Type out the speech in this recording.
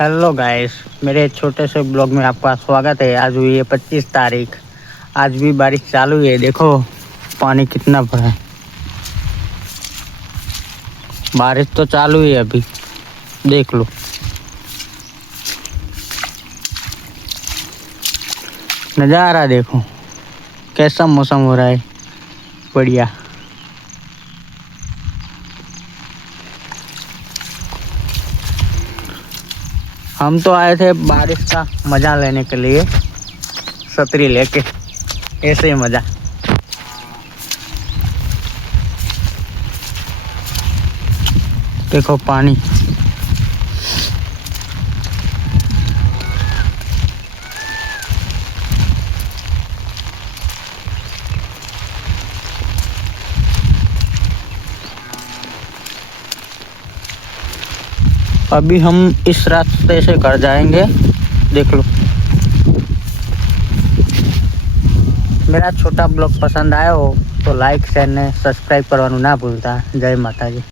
Hello guys, मेरे छोटे से ब्लॉग में आपका स्वागत है। आज हुई है 25 तारीख। आज भी बारिश चालू है। देखो पानी कितना भरा है। बारिश तो चालू है अभी, देख लो। नज़ारा देखो कैसा मौसम हो रहा है, बढ़िया। हम तो आए थे बारिश का मज़ा लेने के लिए, छतरी लेके। ऐसे ही मज़ा। देखो पानी। अभी हम इस रास्ते से घर जाएंगे, देख लो। मेरा छोटा ब्लॉग पसंद आया हो तो लाइक शेयर ने सब्सक्राइब करवाना ना भूलता। जय माता जी।